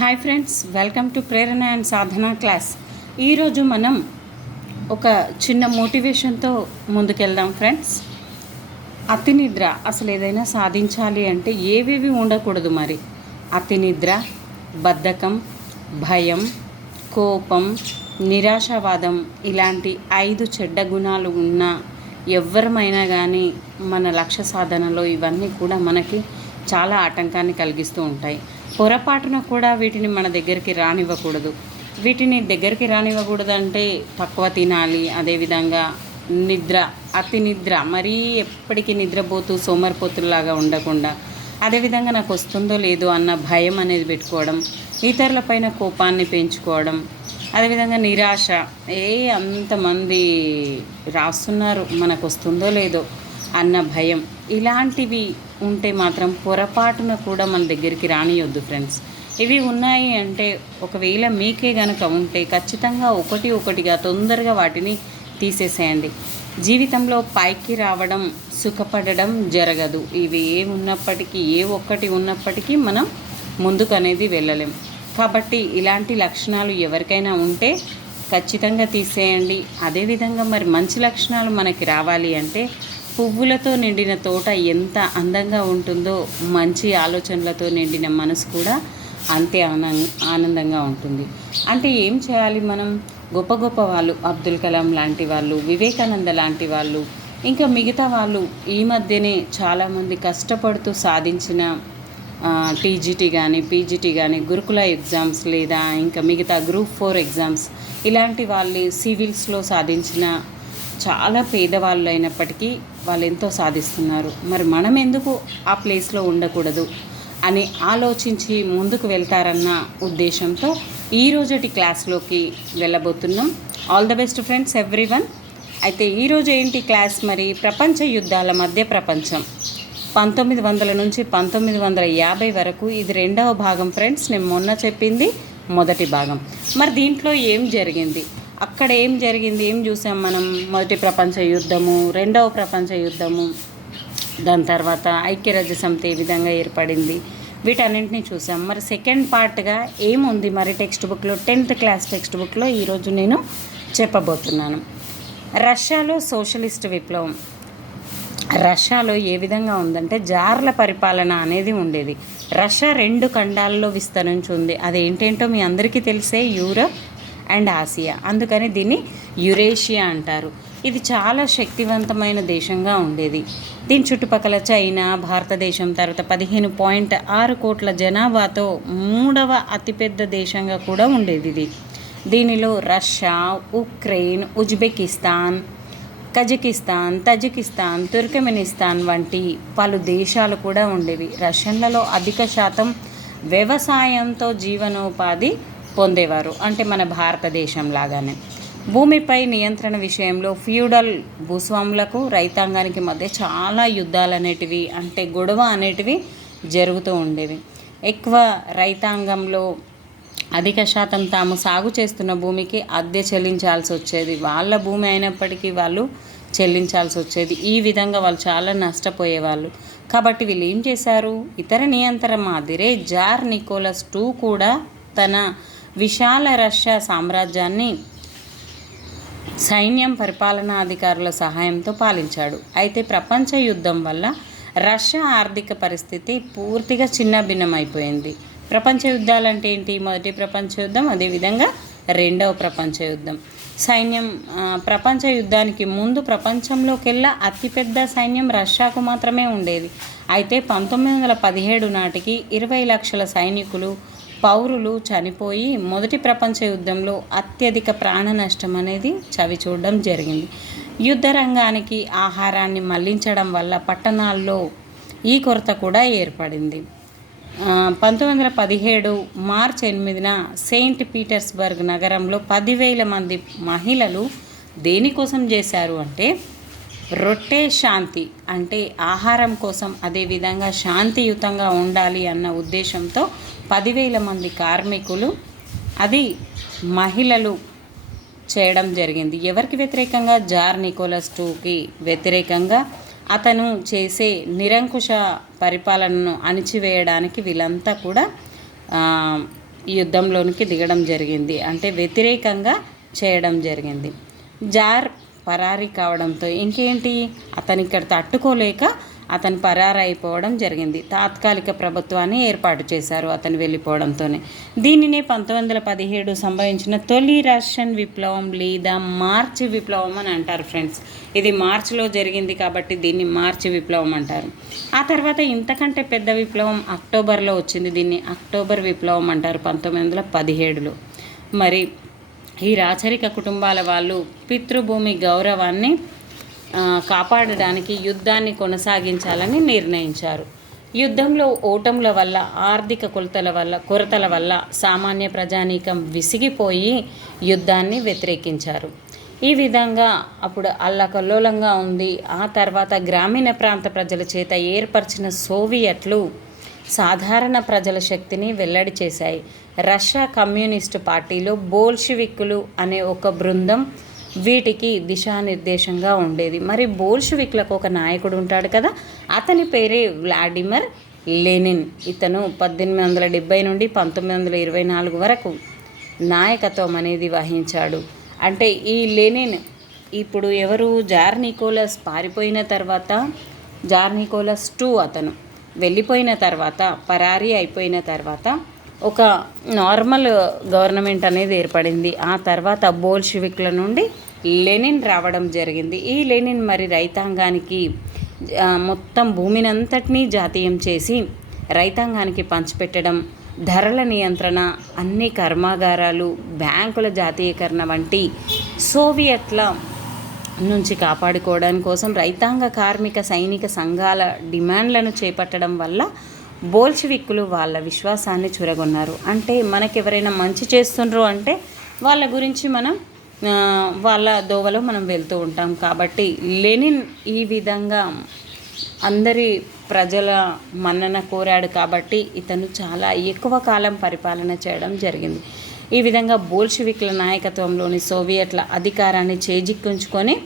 Hi friends, welcome to Prerana and Sadhana class. ఈరోజు మనం ఒక చిన్న మోటివేషన్తో ముందుకెళ్దాం ఫ్రెండ్స్. అతి నిద్ర అసలు ఏదైనా సాధించాలి అంటే ఏవేవి ఉండకూడదు మరి. అతి నిద్ర, బద్ధకం, భయం, కోపం, నిరాశావాదం ఇలాంటి 5 చెడ్డ గుణాలు ఉన్న ఎవరమైనా కానీ మన లక్ష్య సాధనలో ఇవన్నీ కూడా మనకి చాలా ఆటంకాన్ని కలిగిస్తూ ఉంటాయి. పొరపాటున కూడా వీటిని మన దగ్గరికి రానివ్వకూడదు. వీటిని దగ్గరికి రానివ్వకూడదు అంటే తక్కువ తినాలి, అదేవిధంగా నిద్ర, అతి నిద్ర, మరీ ఎప్పటికీ నిద్రపోతూ సోమరిపోతుల్లాగా ఉండకుండా, అదేవిధంగా నాకు వస్తుందో లేదో అన్న భయం అనేది పెట్టుకోవడం, ఇతరులపైన కోపాన్ని పెంచుకోవడం, అదేవిధంగా నిరాశ, అంతమంది రాస్తున్నారు మనకు వస్తుందో లేదో అన్న భయం, ఇలాంటివి ఉంటే మాత్రం పొరపాటున కూడా మన దగ్గరికి రానియొద్దు ఫ్రెండ్స్. ఇవి ఉన్నాయి అంటే ఒకవేళ మీకే గనక ఉంటే ఖచ్చితంగా ఒకటిగా తొందరగా వాటిని తీసేసేయండి. జీవితంలో పైకి రావడం, సుఖపడడం జరగదు. ఇవి ఏ ఒక్కటి ఉన్నప్పటికీ మనం ముందుకు అనేది వెళ్ళలేం. కాబట్టి ఇలాంటి లక్షణాలు ఎవరికైనా ఉంటే ఖచ్చితంగా తీసేయండి. అదేవిధంగా మరి మంచి లక్షణాలు మనకి రావాలి అంటే పువ్వులతో నిండిన తోట ఎంత అందంగా ఉంటుందో మంచి ఆలోచనలతో నిండిన మనసు కూడా అంతే ఆనందంగా ఉంటుంది. అంటే ఏం చేయాలి మనం? గొప్ప వాళ్ళు, అబ్దుల్ కలాం లాంటి వాళ్ళు, వివేకానంద లాంటి వాళ్ళు, ఇంకా మిగతా వాళ్ళు ఈ మధ్యనే చాలామంది కష్టపడుతూ సాధించిన టీజీటీ కానీ పీజీటీ కానీ గురుకుల ఎగ్జామ్స్ లేదా ఇంకా మిగతా గ్రూప్ 4 ఎగ్జామ్స్ ఇలాంటి వాళ్ళు సివిల్స్లో సాధించిన చాలా పేదవాళ్ళు అయినప్పటికీ వాళ్ళు ఎంతో సాధిస్తున్నారు. మరి మనం ఎందుకు ఆ ప్లేస్లో ఉండకూడదు అని ఆలోచించి ముందుకు వెళ్తారన్న ఉద్దేశంతో ఈరోజుటి క్లాస్లోకి వెళ్ళబోతున్నాం. All the best friends everyone. అయితే ఈరోజు ఏంటి క్లాస్? మరి ప్రపంచ యుద్ధాల మధ్య ప్రపంచం 1900 నుంచి 1950 వరకు ఇది 2వ భాగం ఫ్రెండ్స్. నేను మొన్న చెప్పింది మొదటి భాగం. మరి దీంట్లో ఏం జరిగింది, అక్కడ ఏం జరిగింది, ఏం చూసాం మనం? మొదటి ప్రపంచ యుద్ధము, 2వ ప్రపంచ యుద్ధము, దాని తర్వాత ఐక్యరాజ్య సమితి ఏ విధంగా ఏర్పడింది, వీటన్నింటినీ చూసాం. మరి సెకండ్ పార్ట్గా ఏముంది మరి టెక్స్ట్ బుక్లో, 10th క్లాస్ టెక్స్ట్ బుక్లో ఈరోజు నేను చెప్పబోతున్నాను. రష్యాలో సోషలిస్ట్ విప్లవం. రష్యాలో ఏ విధంగా ఉందంటే జార్ల పరిపాలన అనేది ఉండేది. రష్యా 2 ఖండాల్లో విస్తరించి ఉంది. అదేంటేంటో మీ అందరికీ తెలిసే, యూరప్ అండ్ ఆసియా. అందుకని దీన్ని యురేషియా అంటారు. ఇది చాలా శక్తివంతమైన దేశంగా ఉండేది. దీని చుట్టుపక్కల చైనా, భారతదేశం, తర్వాత 15.6 కోట్ల జనాభాతో 3వ అతిపెద్ద దేశంగా కూడా ఉండేది ఇది. దీనిలో Russia, Ukraine, Uzbekistan, Kazakhstan, Tajikistan, Turkmenistan వంటి పలు దేశాలు కూడా ఉండేవి. రష్యన్లలో అధిక శాతం వ్యవసాయంతో జీవనోపాధి పొందేవారు. అంటే మన భారతదేశం లాగానే. భూమిపై నియంత్రణ విషయంలో ఫ్యూడల్ భూస్వాములకు రైతాంగానికి మధ్య చాలా యుద్ధాలు అనేటివి, అంటే గొడవ అనేటివి జరుగుతూ ఉండేవి. ఎక్కువ రైతాంగంలో అధిక శాతం తాము సాగు చేస్తున్న భూమికి అద్దె చెల్లించాల్సి వచ్చేది. వాళ్ళ భూమి అయినప్పటికీ వాళ్ళు చెల్లించాల్సి వచ్చేది. ఈ విధంగా వాళ్ళు చాలా నష్టపోయేవాళ్ళు. కాబట్టి వీళ్ళు ఏం చేశారు? ఇతర నియంత్రణ మాదిరే జార్ నికోలస్ II కూడా తన విశాల రష్యా సామ్రాజ్యాన్ని సైన్యం, పరిపాలనా అధికారుల సహాయంతో పాలించాడు. అయితే ప్రపంచ యుద్ధం వల్ల రష్యా ఆర్థిక పరిస్థితి పూర్తిగా చిన్నభిన్నమైపోయింది. ప్రపంచ యుద్ధాలంటే ఏంటి? మొదటి ప్రపంచ యుద్ధం, అదేవిధంగా 2వ ప్రపంచ యుద్ధం. సైన్యం, ప్రపంచ యుద్ధానికి ముందు ప్రపంచంలోకెల్లా అతిపెద్ద సైన్యం రష్యాకు మాత్రమే ఉండేది. అయితే 1917 నాటికి 20 లక్షల సైనికులు, పౌరులు చనిపోయి మొదటి ప్రపంచ యుద్ధంలో అత్యధిక ప్రాణ నష్టం అనేది చవిచూడడం జరిగింది. యుద్ధ రంగానికి ఆహారాన్ని మళ్లించడం వల్ల పట్టణాల్లో ఈ కొరత కూడా ఏర్పడింది. 1917 మార్చి 8న సెయింట్ పీటర్స్బర్గ్ నగరంలో 10,000 మంది మహిళలు దేనికోసం చేశారు అంటే రొట్టె శాంతి, అంటే ఆహారం కోసం, అదేవిధంగా శాంతియుతంగా ఉండాలి అన్న ఉద్దేశంతో 10,000 మంది కార్మికులు, అది మహిళలు చేయడం జరిగింది. ఎవరికి వ్యతిరేకంగా? జార్ నికోలస్ IIకి వ్యతిరేకంగా. అతను చేసే నిరంకుశ పరిపాలనను అణిచివేయడానికి వీళ్ళంతా కూడా యుద్ధంలోనికి దిగడం జరిగింది, అంటే వ్యతిరేకంగా చేయడం జరిగింది. జార్ పరారీ కావడంతో ఇంకేంటి, అతను ఇక్కడ తట్టుకోలేక అతను పరారైపోవడం జరిగింది. తాత్కాలిక ప్రభుత్వాన్ని ఏర్పాటు చేశారు అతను వెళ్ళిపోవడంతోనే. దీనినే 1917 సంభవించిన తొలి రష్యన్ విప్లవం లేదా మార్చి విప్లవం అని అంటారు ఫ్రెండ్స్. ఇది మార్చిలో జరిగింది కాబట్టి దీన్ని మార్చి విప్లవం అంటారు. ఆ తర్వాత ఇంతకంటే పెద్ద విప్లవం అక్టోబర్లో వచ్చింది, దీన్ని అక్టోబర్ విప్లవం అంటారు 1917లో. మరి ఈ రాచరిక కుటుంబాల వాళ్ళు పితృభూమి గౌరవాన్ని కాపాడడానికి యుద్ధాన్ని కొనసాగించాలని నిర్ణయించారు. యుద్ధంలో ఓటముల వల్ల, ఆర్థిక కొరతల వల్ల సామాన్య ప్రజానీకం విసిగిపోయి యుద్ధాన్ని వ్యతిరేకించారు. ఈ విధంగా అప్పుడు అల్లకల్లోలంగా ఉంది. ఆ తర్వాత గ్రామీణ ప్రాంత ప్రజల చేత ఏర్పరిచిన సోవియట్లు సాధారణ ప్రజల శక్తిని వెల్లడి చేశాయి. రష్యా కమ్యూనిస్టు పార్టీలో బోల్షివిక్కులు అనే ఒక బృందం వీటికి దిశానిర్దేశంగా ఉండేది. మరి బోల్షివిక్లకు ఒక నాయకుడు ఉంటాడు కదా, అతని పేరే వ్లాడిమిర్ లెనిన్. ఇతను 1870 నుండి 1924 వరకు నాయకత్వం అనేది వహించాడు. అంటే ఈ లెనిన్ ఇప్పుడు ఎవరు, జార్ నికోలస్ పారిపోయిన తర్వాత, జార్ నికోలస్ II అతను వెళ్ళిపోయిన తర్వాత, పరారీ అయిపోయిన తర్వాత ఒక నార్మల్ గవర్నమెంట్ అనేది ఏర్పడింది. ఆ తర్వాత బోల్షివిక్ల నుండి లెనిన్ రావడం జరిగింది. ఈ లెనిన్ మరి రైతాంగానికి మొత్తం భూమినంతటినీ జాతీయం చేసి రైతాంగానికి పంచిపెట్టడం, ధరల నియంత్రణ, అన్ని కర్మాగారాలు, బ్యాంకుల జాతీయకరణ వంటి సోవియట్ల నుంచి కాపాడుకోవడం కోసం రైతాంగ, కార్మిక, సైనిక సంఘాల డిమాండ్లను చేపట్టడం వల్ల బోల్షివిక్కులు వాళ్ళ విశ్వాసాన్ని చురగొన్నారు. అంటే మనకెవరైనా మంచి చేస్తుండ్రు అంటే వాళ్ళ గురించి మనం వాళ్ళ దోవలో మనం వెళ్తూ ఉంటాం. కాబట్టి లెనిన్ ఈ విధంగా అందరి ప్రజల మన్నన కోరాడు కాబట్టి ఇతను చాలా ఎక్కువ కాలం పరిపాలన చేయడం జరిగింది. ఈ విధంగా బోల్షివిక్ల నాయకత్వంలోని సోవియట్ల అధికారాన్ని చేజిక్కించుకొని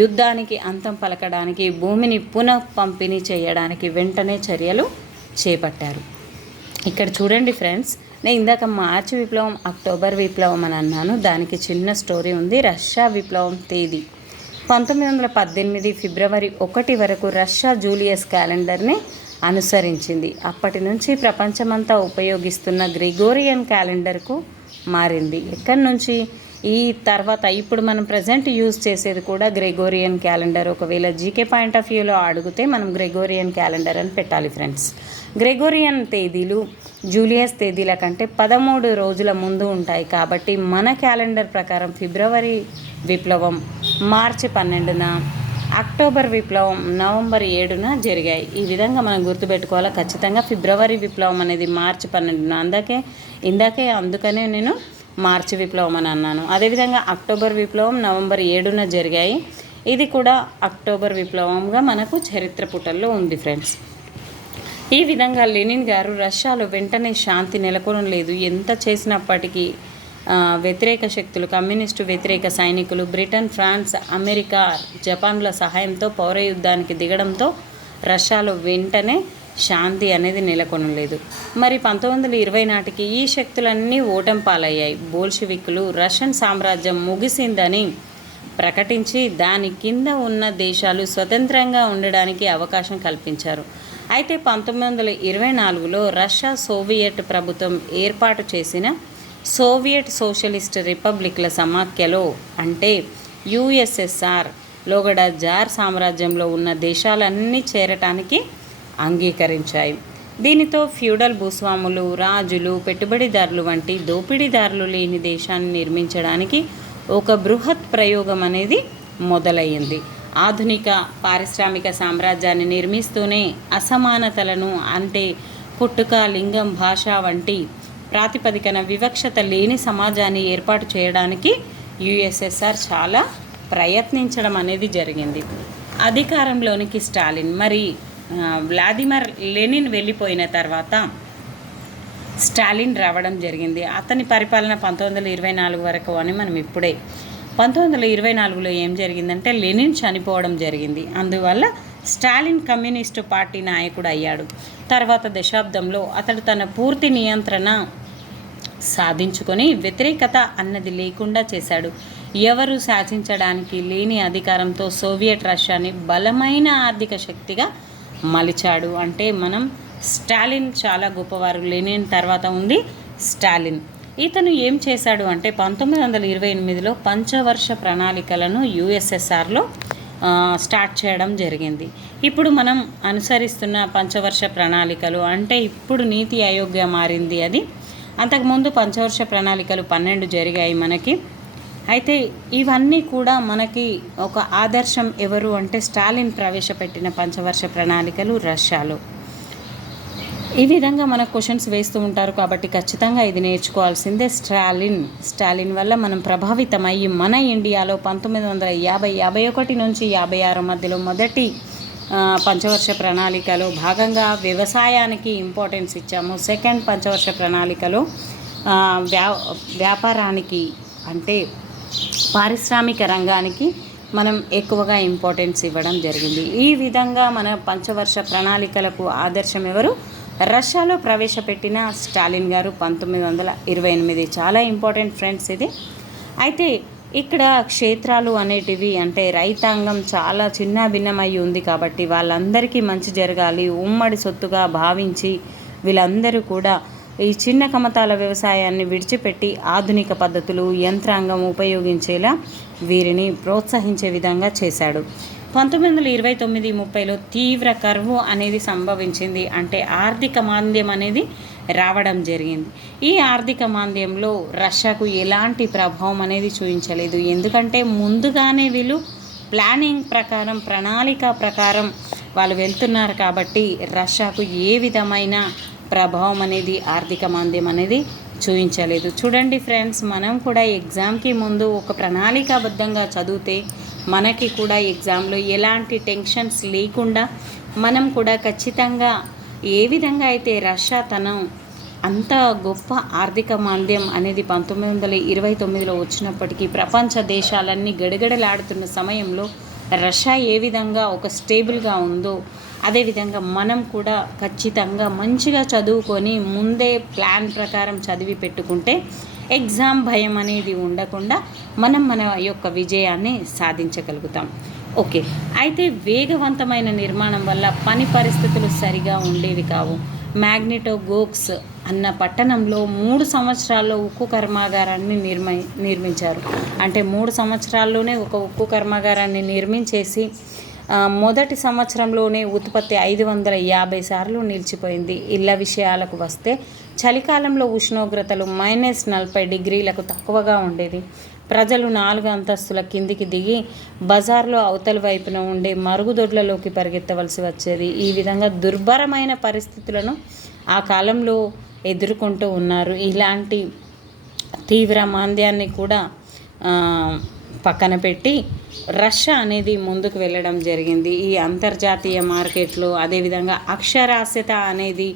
యుద్ధానికి అంతం పలకడానికి, భూమిని పునః పంపిణీ చేయడానికి వెంటనే చర్యలు చేపట్టారు. ఇక్కడ చూడండి ఫ్రెండ్స్, నేను ఇందాక మార్చి విప్లవం, అక్టోబర్ విప్లవం అని అన్నాను. దానికి చిన్న స్టోరీ ఉంది. రష్యా విప్లవం తేదీ 1918 ఫిబ్రవరి 1 వరకు రష్యా జూలియస్ క్యాలెండర్ని అనుసరించింది. అప్పటి నుంచి ప్రపంచమంతా ఉపయోగిస్తున్న గ్రెగోరియన్ క్యాలెండర్కు మారింది. ఎక్కడి నుంచి, ఈ తర్వాత ఇప్పుడు మనం ప్రజెంట్ యూజ్ చేసేది కూడా గ్రెగోరియన్ క్యాలెండర్. ఒకవేళ జీకే పాయింట్ ఆఫ్ వ్యూలో అడిగితే మనం గ్రెగోరియన్ క్యాలెండర్ అని పెట్టాలి ఫ్రెండ్స్. గ్రెగోరియన్ తేదీలు జూలియస్ తేదీల కంటే 13 రోజుల ముందు ఉంటాయి. కాబట్టి మన క్యాలెండర్ ప్రకారం ఫిబ్రవరి విప్లవం మార్చి 12న, అక్టోబర్ విప్లవం నవంబర్ 7న జరిగాయి. ఈ విధంగా మనం గుర్తుపెట్టుకోవాలి ఖచ్చితంగా. ఫిబ్రవరి విప్లవం అనేది మార్చి 12న, అందుకనే నేను మార్చి విప్లవం అని అన్నాను. అదేవిధంగా అక్టోబర్ విప్లవం నవంబర్ 7న జరిగాయి. ఇది కూడా అక్టోబర్ విప్లవంగా మనకు చరిత్ర పుటల్లో ఉంది ఫ్రెండ్స్. ఈ విధంగా లెనిన్ గారు రష్యాలో వెంటనే శాంతి నెలకొనలేదు. ఎంత చేసినప్పటికీ వ్యతిరేక శక్తులు, కమ్యూనిస్టు వ్యతిరేక సైనికులు బ్రిటన్, ఫ్రాన్స్, అమెరికా, జపాన్ల సహాయంతో పౌర యుద్ధానికి దిగడంతో రష్యాలో వెంటనే శాంతి అనేది నెలకొనలేదు. మరి 1920 నాటికి ఈ శక్తులన్నీ ఓటమి పాలయ్యాయి. బోల్షివిక్లు రష్యన్ సామ్రాజ్యం ముగిసిందని ప్రకటించి దాని కింద ఉన్న దేశాలు స్వతంత్రంగా ఉండడానికి అవకాశం కల్పించారు. అయితే 1924లో రష్యా సోవియట్ ప్రభుత్వం ఏర్పాటు చేసిన సోవియట్ సోషలిస్ట్ రిపబ్లిక్ల సమాఖ్యలో, అంటే యుఎస్ఎస్ఆర్ లోగడ జార్ సామ్రాజ్యంలో ఉన్న దేశాలన్నీ చేరటానికి అంగీకరించాయి. దీనితో ఫ్యూడల్ భూస్వాములు, రాజులు, పెట్టుబడిదారులు వంటి దోపిడీదారులు లేని దేశాన్ని నిర్మించడానికి ఒక బృహత్ ప్రయోగం అనేది మొదలయ్యింది. ఆధునిక పారిశ్రామిక సామ్రాజ్యాన్ని నిర్మిస్తూనే అసమానతలను, అంటే పుట్టుక, లింగం, భాష వంటి ప్రాతిపదికన వివక్షత లేని సమాజాన్ని ఏర్పాటు చేయడానికి యుఎస్ఎస్ఆర్ చాలా ప్రయత్నించడం అనేది జరిగింది. అధికారంలోనికి స్టాలిన్, మరి వ్లాదిమిర్ లెనిన్ వెళ్ళిపోయిన తర్వాత స్టాలిన్ రావడం జరిగింది. అతని పరిపాలన 1924 వరకు అని మనం ఇప్పుడే. 1924లో ఏం జరిగిందంటే లెనిన్ చనిపోవడం జరిగింది. అందువల్ల స్టాలిన్ కమ్యూనిస్టు పార్టీ నాయకుడు అయ్యాడు. తర్వాత దశాబ్దంలో అతడు తన పూర్తి నియంత్రణ సాధించుకొని వ్యతిరేకత అన్నది లేకుండా చేశాడు. ఎవరు శాసించడానికి లేని అధికారంతో సోవియట్ రష్యాని బలమైన ఆర్థిక శక్తిగా మలిచాడు. అంటే మనం స్టాలిన్ చాలా గొప్పవారు. లెనిన్ తర్వాత ఉంది స్టాలిన్. ఇతను ఏం చేశాడు అంటే 1928లో పంచవర్ష ప్రణాళికలను యుఎస్ఎస్ఆర్లో స్టార్ట్ చేయడం జరిగింది. ఇప్పుడు మనం అనుసరిస్తున్న పంచవర్ష ప్రణాళికలు అంటే ఇప్పుడు నీతి ఆయోగ్గా మారింది అది. అంతకుముందు పంచవర్ష ప్రణాళికలు 12 జరిగాయి మనకి. అయితే ఇవన్నీ కూడా మనకి ఒక ఆదర్శం ఎవరు అంటే స్టాలిన్ ప్రవేశపెట్టిన పంచవర్ష ప్రణాళికలు రష్యాలో. ఈ విధంగా మనకు క్వశ్చన్స్ వేస్తూ ఉంటారు కాబట్టి ఖచ్చితంగా ఇది నేర్చుకోవాల్సిందే. స్టాలిన్ వల్ల మనం ప్రభావితమయ్యి మన ఇండియాలో 1951 నుంచి 56 మధ్యలో మొదటి పంచవర్ష ప్రణాళికలో భాగంగా వ్యవసాయానికి ఇంపార్టెన్స్ ఇచ్చాము. సెకండ్ పంచవర్ష ప్రణాళికలో వ్యాపారానికి అంటే పారిశ్రామిక రంగానికి మనం ఎక్కువగా ఇంపార్టెన్స్ ఇవ్వడం జరిగింది. ఈ విధంగా మన పంచవర్ష ప్రణాళికలకు ఆదర్శం ఎవరు? రష్యాలో ప్రవేశపెట్టిన స్టాలిన్ గారు 1928. చాలా ఇంపార్టెంట్ ఫ్రెండ్స్ ఇది. అయితే ఇక్కడ క్షేత్రాలు అనేటివి అంటే రైతాంగం చాలా చిన్న భిన్నమై ఉంది కాబట్టి వాళ్ళందరికీ మంచి జరగాలి ఉమ్మడి సొత్తుగా భావించి వీళ్ళందరూ కూడా ఈ చిన్న కమతాల వ్యవసాయాన్ని విడిచిపెట్టి ఆధునిక పద్ధతులు యంత్రాంగం ఉపయోగించేలా వీరిని ప్రోత్సహించే విధంగా చేశాడు. 1929-30లో తీవ్ర కరువు అనేది సంభవించింది. అంటే ఆర్థిక మాంద్యం అనేది రావడం జరిగింది. ఈ ఆర్థిక మాంద్యంలో రష్యాకు ఎలాంటి ప్రభావం అనేది చూపించలేదు. ఎందుకంటే ముందుగానే వీళ్ళు ప్లానింగ్ ప్రకారం ప్రణాళిక ప్రకారం వాళ్ళు వెళ్తున్నారు కాబట్టి రష్యాకు ఏ విధమైన ప్రభావం అనేది ఆర్థిక మాంద్యం అనేది చూపించలేదు. చూడండి ఫ్రెండ్స్, మనం కూడా ఎగ్జామ్కి ముందు ఒక ప్రణాళికాబద్ధంగా చదివితే మనకి కూడా ఎగ్జామ్లో ఎలాంటి టెన్షన్స్ లేకుండా మనం కూడా ఖచ్చితంగా ఏ విధంగా అయితే రష్యా తన అంత గొప్ప ఆర్థిక మాంద్యం అనేది 1929లో వచ్చినప్పటికీ ప్రపంచ దేశాలన్నీ గడగడలాడుతున్న సమయంలో రష్యా ఏ విధంగా ఒక స్టేబుల్గా ఉందో అదేవిధంగా మనం కూడా ఖచ్చితంగా మంచిగా చదువుకొని ముందే ప్లాన్ ప్రకారం చదివి పెట్టుకుంటే ఎగ్జామ్ భయం అనేది ఉండకుండా మనం మన యొక్క విజయాన్ని సాధించగలుగుతాం. ఓకే, అయితే వేగవంతమైన నిర్మాణం వల్ల పని పరిస్థితులు సరిగా ఉండేవి కావు. మ్యాగ్నెటోగోర్స్క్ అన్న పట్టణంలో 3 సంవత్సరాల్లో ఉక్కు కర్మాగారాన్ని నిర్మించారు. అంటే 3 సంవత్సరాల్లోనే ఒక ఉక్కు కర్మాగారాన్ని నిర్మించేసి మొదటి సంవత్సరంలోనే ఉత్పత్తి 550 సార్లు నిలిచిపోయింది. ఇళ్ల విషయాలకు వస్తే చలికాలంలో ఉష్ణోగ్రతలు -40 డిగ్రీలకు తక్కువగా ఉండేది. ప్రజలు 4 అంతస్తుల కిందికి దిగి బజార్లో అవతలి వైపున ఉండే మరుగుదొడ్లలోకి పరిగెత్తవలసి వచ్చేది. ఈ విధంగా దుర్భరమైన పరిస్థితులను ఆ కాలంలో ఎదుర్కొంటూ ఉన్నారు. ఇలాంటి తీవ్ర మాంద్యాన్ని కూడా పక్కన పెట్టి రష్యా అనేది ముందుకు వెళ్ళడం జరిగింది. ఈ అంతర్జాతీయ మార్కెట్లో అదేవిధంగా అక్షరాస్యత అనేది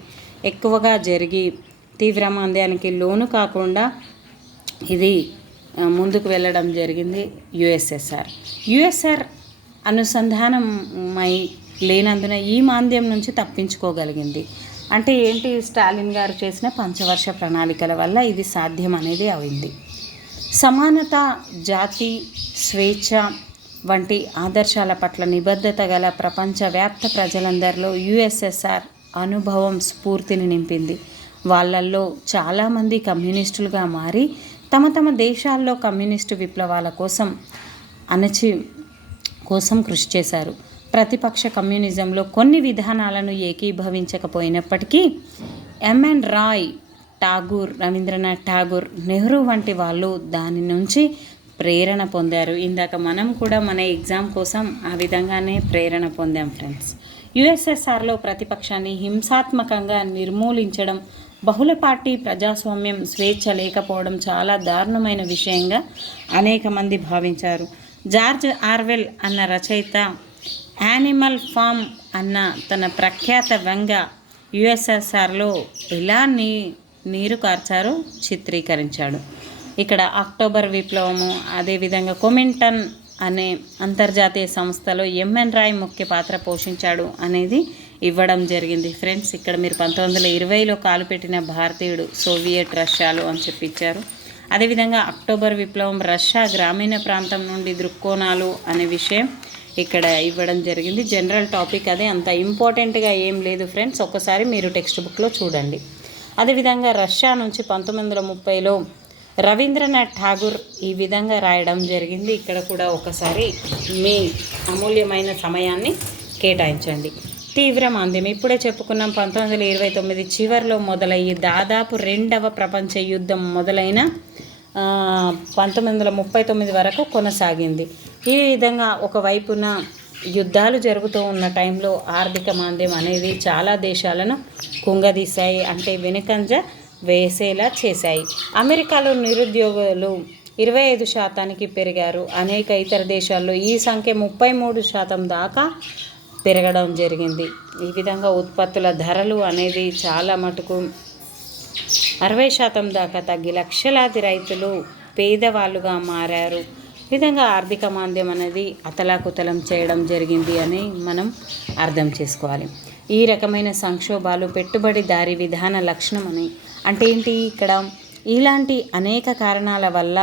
ఎక్కువగా జరిగి తీవ్ర మాంద్యానికి లోను కాకుండా ఇది ముందుకు వెళ్ళడం జరిగింది. యుఎస్ఆర్ అనుసంధానమై లేనందున ఈ మాంద్యం నుంచి తప్పించుకోగలిగింది. అంటే ఏంటి? స్టాలిన్ గారు చేసిన పంచవర్ష ప్రణాళికల వల్ల ఇది సాధ్యం అనేది అయింది. సమానత, జాతి, స్వేచ్ఛ వంటి ఆదర్శాల పట్ల నిబద్ధత గల ప్రపంచవ్యాప్త ప్రజలందరిలో యుఎస్ఎస్ఆర్ అనుభవం స్ఫూర్తిని నింపింది. వాళ్ళల్లో చాలామంది కమ్యూనిస్టులుగా మారి తమ తమ దేశాల్లో కమ్యూనిస్టు విప్లవాల కోసం కృషి చేశారు. ప్రతిపక్ష కమ్యూనిజంలో కొన్ని విధానాలను ఏకీభవించకపోయినప్పటికీ ఎంఎన్ రాయ్, రవీంద్రనాథ్ ఠాగూర్, నెహ్రూ వంటి వాళ్ళు దాని నుంచి ప్రేరణ పొందారు. ఇందాక మనం కూడా మన ఎగ్జామ్ కోసం ఆ విధంగానే ప్రేరణ పొందాం ఫ్రెండ్స్. యుఎస్ఎస్ఆర్లో ప్రతిపక్షాన్ని హింసాత్మకంగా నిర్మూలించడం, బహుళ పార్టీ ప్రజాస్వామ్యం, స్వేచ్ఛ లేకపోవడం చాలా దారుణమైన విషయంగా అనేక మంది భావించారు. జార్జ్ ఆర్వెల్ అన్న రచయిత యానిమల్ ఫామ్ అన్న తన ప్రఖ్యాత వ్యంగ్య యుఎస్ఎస్ఆర్లో ఎలా నీరు కార్చారో చిత్రీకరించాడు. ఇక్కడ అక్టోబర్ విప్లవము, అదేవిధంగా కొమింటన్ అనే అంతర్జాతీయ సంస్థలో ఎంఎన్ రాయ్ ముఖ్య పాత్ర పోషించాడు అనేది ఇవ్వడం జరిగింది ఫ్రెండ్స్. ఇక్కడ మీరు 1920లో కాలు పెట్టిన భారతీయుడు సోవియట్ రష్యాలో అని చెప్పి ఇచ్చారు. అదేవిధంగా అక్టోబర్ విప్లవం రష్యా గ్రామీణ ప్రాంతం నుండి దృక్కోణాలు అనే విషయం ఇక్కడ ఇవ్వడం జరిగింది. జనరల్ టాపిక్ అదే, అంత ఇంపార్టెంట్గా ఏం లేదు ఫ్రెండ్స్, ఒక్కసారి మీరు టెక్స్ట్ బుక్లో చూడండి. అదేవిధంగా రష్యా నుంచి 1930లో రవీంద్రనాథ్ ఠాగూర్ ఈ విధంగా రాయడం జరిగింది. ఇక్కడ కూడా ఒకసారి మీ అమూల్యమైన సమయాన్ని కేటాయించండి. తీవ్ర మాంద్యం ఇప్పుడే చెప్పుకున్నాం, 1929 చివరిలో మొదలయ్యి దాదాపు రెండవ ప్రపంచ యుద్ధం మొదలైన 1939 వరకు కొనసాగింది. ఈ విధంగా ఒకవైపున యుద్ధాలు జరుగుతూ ఉన్న టైంలో ఆర్థిక మాంద్యం అనేది చాలా దేశాలను కుంగదీశాయి, అంటే వెనుకంజ వేసేలా చేశాయి. అమెరికాలో నిరుద్యోగులు 25% పెరిగారు. అనేక ఇతర దేశాల్లో ఈ సంఖ్య 33% దాకా పెరగడం జరిగింది. ఈ విధంగా ఉత్పత్తుల ధరలు అనేది చాలా మటుకు 60% దాకా తగ్గి లక్షలాది రైతులు పేదవాళ్ళుగా మారారు. ఈ విధంగా ఆర్థిక మాంద్యం అనేది అతలాకుతలం చేయడం జరిగింది అని మనం అర్థం చేసుకోవాలి. ఈ రకమైన సంక్షోభాలు పెట్టుబడిదారీ విధాన లక్షణం అని అంటే ఏంటి, ఇక్కడ ఇలాంటి అనేక కారణాల వల్ల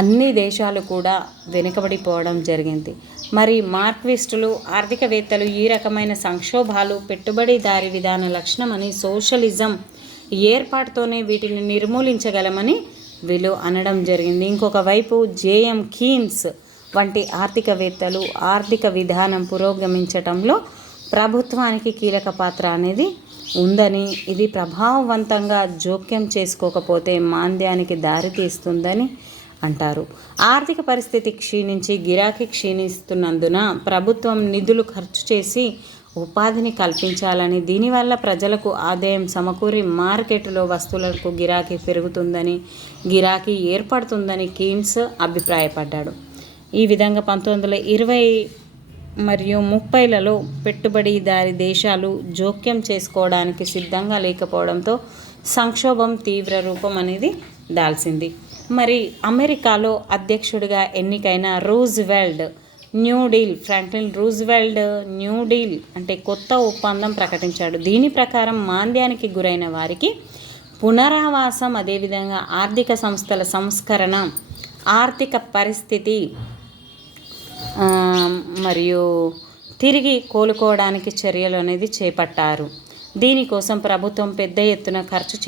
అన్ని దేశాలు కూడా వెనుకబడిపోవడం జరిగింది. మరి మార్క్సిస్టులు ఆర్థికవేత్తలు ఈ రకమైన సంక్షోభాలు పెట్టుబడిదారీ విధాన లక్షణం అని, సోషలిజం ఏర్పాటుతోనే వీటిని నిర్మూలించగలమని వీళ్ళు అనడం జరిగింది. ఇంకొక వైపు జేఎం కీన్స్ వంటి ఆర్థికవేత్తలు ఆర్థిక విధానం పురోగమించటంలో ప్రభుత్వానికి కీలక పాత్ర అనేది ఉందని, ఇది ప్రభావవంతంగా జోక్యం చేసుకోకపోతే మాంద్యానికి దారితీస్తుందని అంటారు. ఆర్థిక పరిస్థితి క్షీణించి గిరాకీ క్షీణిస్తున్నందున ప్రభుత్వం నిధులు ఖర్చు చేసి ఉపాధిని కల్పించాలని, దీనివల్ల ప్రజలకు ఆదాయం సమకూరి మార్కెట్లో వస్తువులకు గిరాకీ పెరుగుతుందని, గిరాకీ ఏర్పడుతుందని కీన్స్ అభిప్రాయపడ్డాడు. ఈ విధంగా 1920 మరియు 30లలో పెట్టుబడిదారీ దేశాలు జోక్యం చేసుకోవడానికి సిద్ధంగా లేకపోవడంతో సంక్షోభం తీవ్ర రూపం అనేది దాల్చింది. మరి అమెరికాలో అధ్యక్షుడిగా ఎన్నికైన Roosevelt Franklin Roosevelt new deal అంటే కొత్త ఒప్పందం ప్రకటించాడు. దీని ప్రకారం మాంద్యానికి గురైన వారికి పునరావాసం, అదేవిధంగా ఆర్థిక సంస్థల సంస్కరణ, ఆర్థిక పరిస్థితి మరియు తిరిగి కోలుకోవడానికి చర్యలు అనేది చేపట్టారు. దీనికోసం ప్రభుత్వం పెద్ద ఎత్తున ఖర్చు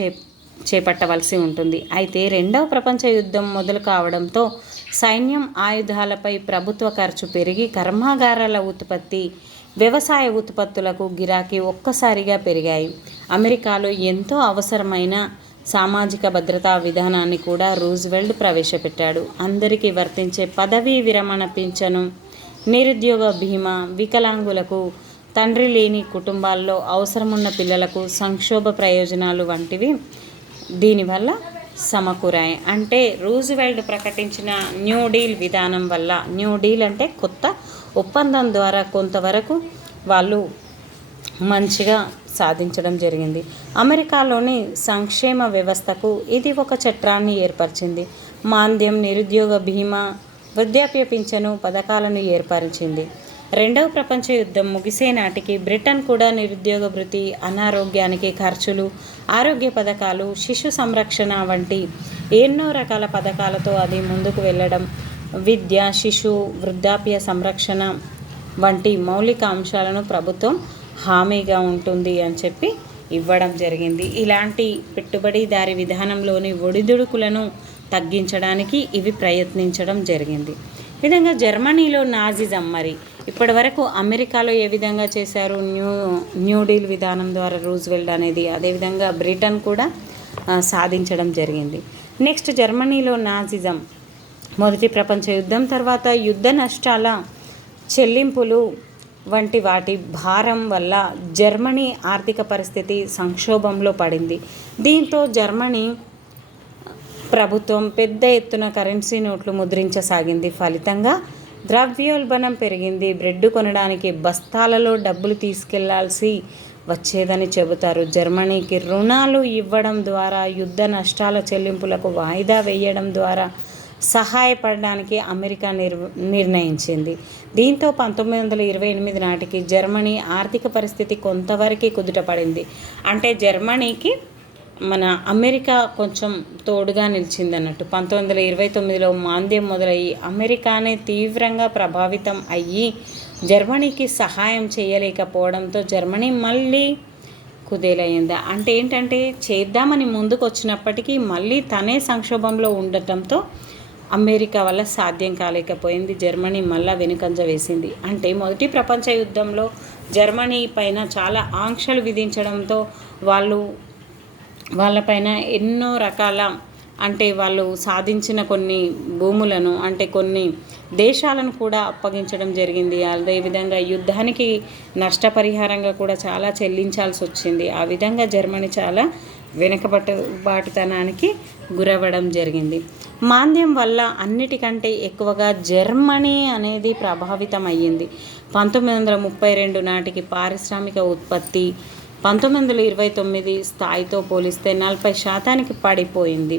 చేపట్టవలసి ఉంటుంది. అయితే రెండవ ప్రపంచ యుద్ధం మొదలు కావడంతో సైన్యం ఆయుధాలపై ప్రభుత్వ ఖర్చు పెరిగి కర్మాగారాల ఉత్పత్తి, వ్యవసాయ ఉత్పత్తులకు గిరాకీ ఒక్కసారిగా పెరిగాయి. అమెరికాలో ఎంతో అవసరమైన సామాజిక భద్రతా విధానాన్ని కూడా రూజ్వెల్ట్ ప్రవేశపెట్టాడు. అందరికీ వర్తించే పదవీ విరమణ పింఛను, నిరుద్యోగ బీమా, వికలాంగులకు, తండ్రి లేని కుటుంబాల్లో అవసరమున్న పిల్లలకు సంక్షోభ ప్రయోజనాలు వంటివి దీనివల్ల సమకూరాయి. అంటే రూజ్వెల్ట్ ప్రకటించిన న్యూ డీల్ విధానం వల్ల, న్యూ డీల్ అంటే కొత్త ఒప్పందం ద్వారా కొంతవరకు వాళ్ళు మంచిగా సాధించడం జరిగింది. అమెరికాలోని సంక్షేమ వ్యవస్థకు ఇది ఒక చట్టాన్ని ఏర్పరిచింది. మాంద్యం, నిరుద్యోగ బీమా, వృద్ధాప్య పింఛను పథకాలను ఏర్పరిచింది. రెండవ ప్రపంచ యుద్ధం ముగిసే నాటికి బ్రిటన్ కూడా నిరుద్యోగ భృతి, అనారోగ్యానికి ఖర్చులు, ఆరోగ్య పథకాలు, శిశు సంరక్షణ వంటి ఎన్నో రకాల పథకాలతో అది ముందుకు వెళ్ళడం, విద్య, శిశు, వృద్ధాప్య సంరక్షణ వంటి మౌలిక అంశాలను ప్రభుత్వం హామీగా ఉంటుంది అని చెప్పి ఇవ్వడం జరిగింది. ఇలాంటి పెట్టుబడిదారీ విధానంలోని ఒడిదుడుకులను తగ్గించడానికి ఇవి ప్రయత్నించడం జరిగింది. ఈ విధంగా జర్మనీలో నాజిజం, మరి ఇప్పటి వరకు అమెరికాలో ఏ విధంగా చేశారు న్యూ డీల్ విధానం ద్వారా రూజ్వెల్ట్ అనేది, అదేవిధంగా బ్రిటన్ కూడా సాధించడం జరిగింది. నెక్స్ట్ జర్మనీలో నాజిజం మొదటి ప్రపంచ యుద్ధం తర్వాత యుద్ధ నష్టాల చెల్లింపులు వంటి వాటి భారం వల్ల జర్మనీ ఆర్థిక పరిస్థితి సంక్షోభంలో పడింది. దీంతో జర్మనీ ప్రభుత్వం పెద్ద ఎత్తున కరెన్సీ నోట్లు ముద్రించసాగింది. ఫలితంగా ద్రవ్యోల్బణం పెరిగింది. బ్రెడ్ కొనడానికి బస్తాలలో డబ్బులు తీసుకెళ్లాల్సి వచ్చేదని చెబుతారు. జర్మనీకి రుణాలు ఇవ్వడం ద్వారా, యుద్ధ నష్టాల చెల్లింపులకు వాయిదా వేయడం ద్వారా సహాయపడడానికి అమెరికా నిర్ణయించింది. దీంతో 1928 నాటికి జర్మనీ ఆర్థిక పరిస్థితి కొంతవరకు కుదుటపడింది. అంటే జర్మనీకి మన అమెరికా కొంచెం తోడుగా నిలిచింది అన్నట్టు. 1929లో మాంద్యం మొదలయ్యి అమెరికానే తీవ్రంగా ప్రభావితం అయ్యి జర్మనీకి సహాయం చేయలేకపోవడంతో జర్మనీ మళ్ళీ కుదేలయ్యింది. అంటే ఏంటంటే చేద్దామని ముందుకు వచ్చినప్పటికీ మళ్ళీ తనే సంక్షోభంలో ఉండటంతో అమెరికా వల్ల సాధ్యం కాలేకపోయింది. జర్మనీ మళ్ళా వెనుకంజ వేసింది. అంటే మొదటి ప్రపంచ యుద్ధంలో జర్మనీ పైన చాలా ఆంక్షలు విధించడంతో వాళ్ళపైన ఎన్నో రకాల అంటే వాళ్ళు సాధించిన కొన్ని భూములను అంటే కొన్ని దేశాలను కూడా అప్పగించడం జరిగింది. అదేవిధంగా యుద్ధానికి నష్టపరిహారంగా కూడా చాలా చెల్లించాల్సి వచ్చింది. ఆ విధంగా జర్మనీ చాలా వెనుకబాటుతనానికి గురవ్వడం జరిగింది. మాంద్యం వల్ల అన్నిటికంటే ఎక్కువగా జర్మనీ అనేది ప్రభావితం అయ్యింది. 1932 నాటికి పారిశ్రామిక ఉత్పత్తి 1929 స్థాయితో పోలిస్తే 40% పడిపోయింది.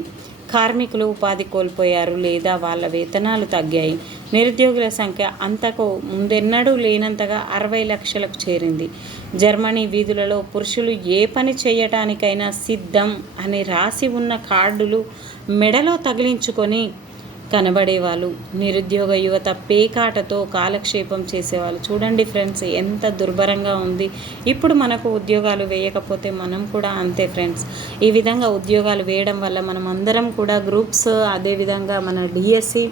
కార్మికులు ఉపాధి కోల్పోయారు లేదా వాళ్ళ వేతనాలు తగ్గాయి. నిరుద్యోగుల సంఖ్య అంతకు ముందెన్నడూ లేనంతగా 60 లక్షలకు చేరింది. జర్మనీ వీధులలో పురుషులు ఏ పని చేయటానికైనా సిద్ధం అని రాసి ఉన్న కార్డులు మెడలో తగిలించుకొని కనబడేవాళ్ళు. నిరుద్యోగ యువత పేకాటతో కాలక్షేపం చేసేవాళ్ళు. చూడండి ఫ్రెండ్స్, ఎంత దుర్భరంగా ఉంది. ఇప్పుడు మనకు ఉద్యోగాలు వేయకపోతే మనం కూడా అంతే ఫ్రెండ్స్. ఈ విధంగా ఉద్యోగాలు వేయడం వల్ల మనం అందరం కూడా గ్రూప్స్ అదేవిధంగా మన డిఎస్సి